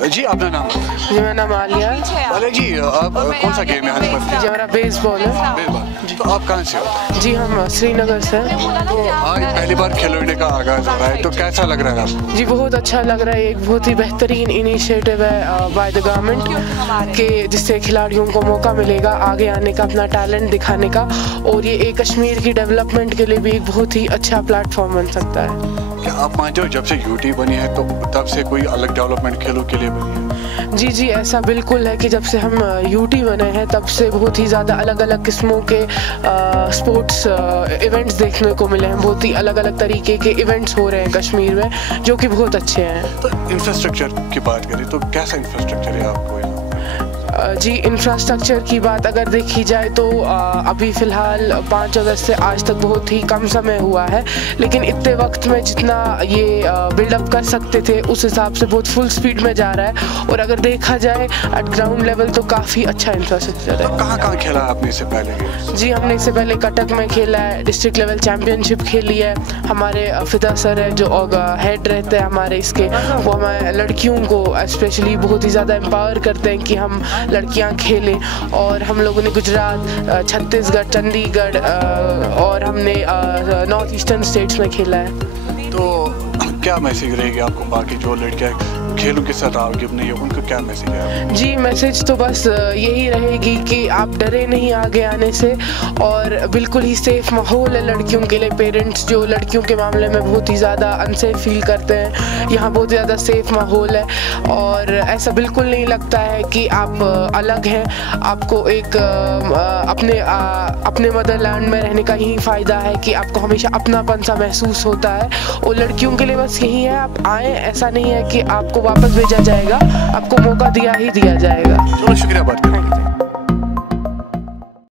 जी अपना नाम? जी मेरा नाम आलिया। आलिया जी, आप कौन सा गेम यहाँ पर? जी हमारा बेसबॉल है। बेसबॉल। तो आप कहाँ से हो? जी हम श्रीनगर से हैं। तो आज पहली बार खिलौने का आगाज हो रहा है, तो कैसा लग रहा है आपको? जी बहुत अच्छा लग रहा है। एक बहुत ही बेहतरीन इनिशिएटिव है बाय द गवर्नमेंट के, जिससे खिलाड़ियों को मौका मिलेगा आगे आने का, अपना टैलेंट दिखाने का, और ये एक कश्मीर की डेवलपमेंट के लिए भी एक बहुत ही अच्छा प्लेटफॉर्म बन सकता है। क्या आप मानते हो जब से यूटी बनी है तो तब से कोई अलग डेवलपमेंट खेलों के लिए बनी है? जी ऐसा बिल्कुल है कि जब से हम यूटी बने हैं तब से बहुत ही ज़्यादा अलग अलग किस्मों के स्पोर्ट्स इवेंट्स देखने को मिले हैं। बहुत ही अलग अलग तरीके के इवेंट्स हो रहे हैं कश्मीर में, जो कि बहुत अच्छे हैं। तो इंफ्रास्ट्रक्चर की बात करें तो कैसा इंफ्रास्ट्रक्चर है आपको यहाँ? जी इंफ्रास्ट्रक्चर की बात अगर देखी जाए तो अभी फ़िलहाल 5 अगस्त से आज तक बहुत ही कम समय हुआ है, लेकिन इतने वक्त में जितना ये बिल्डअप कर सकते थे उस हिसाब से बहुत फुल स्पीड में जा रहा है। और अगर देखा जाए एट ग्राउंड लेवल तो काफ़ी अच्छा इंफ्रास्ट्रक्चर है। तो कहाँ है आपने इससे पहले? जी हमने इससे पहले कटक में खेला है, डिस्ट्रिक्ट लेवल चैम्पियनशिप खेली है। हमारे फिदा सर है जो हेड रहते हैं हमारे इसके, वो हमारे लड़कियों को स्पेशली बहुत ही ज़्यादा एम्पावर करते हैं कि हम लड़कियां खेलें। और हम लोगों ने गुजरात, छत्तीसगढ़, चंडीगढ़ और हमने नॉर्थ ईस्टर्न स्टेट्स में खेला है। तो क्या मैसेज रहेगी आपको बाकी जो लड़कियां खेलों के साथ आगे नहीं, उनको क्या मैसेज है? जी मैसेज तो बस यही रहेगी कि आप डरे नहीं आगे आने से, और बिल्कुल ही सेफ माहौल है लड़कियों के लिए। पेरेंट्स जो लड़कियों के मामले में बहुत ही ज़्यादा अनसेफ फील करते हैं, यहाँ बहुत ज़्यादा सेफ माहौल है। और ऐसा बिल्कुल नहीं लगता है कि आप अलग हैं। आपको एक अपने मदरलैंड में रहने का यही फ़ायदा है कि आपको हमेशा अपनापन सा महसूस होता है। और लड़कियों के लिए बस यही है, आप आएँ, ऐसा नहीं है कि आपको वापस भेजा जाएगा, आपको मौका दिया ही दिया जाएगा। चलो शुक्रिया बात करने के लिए।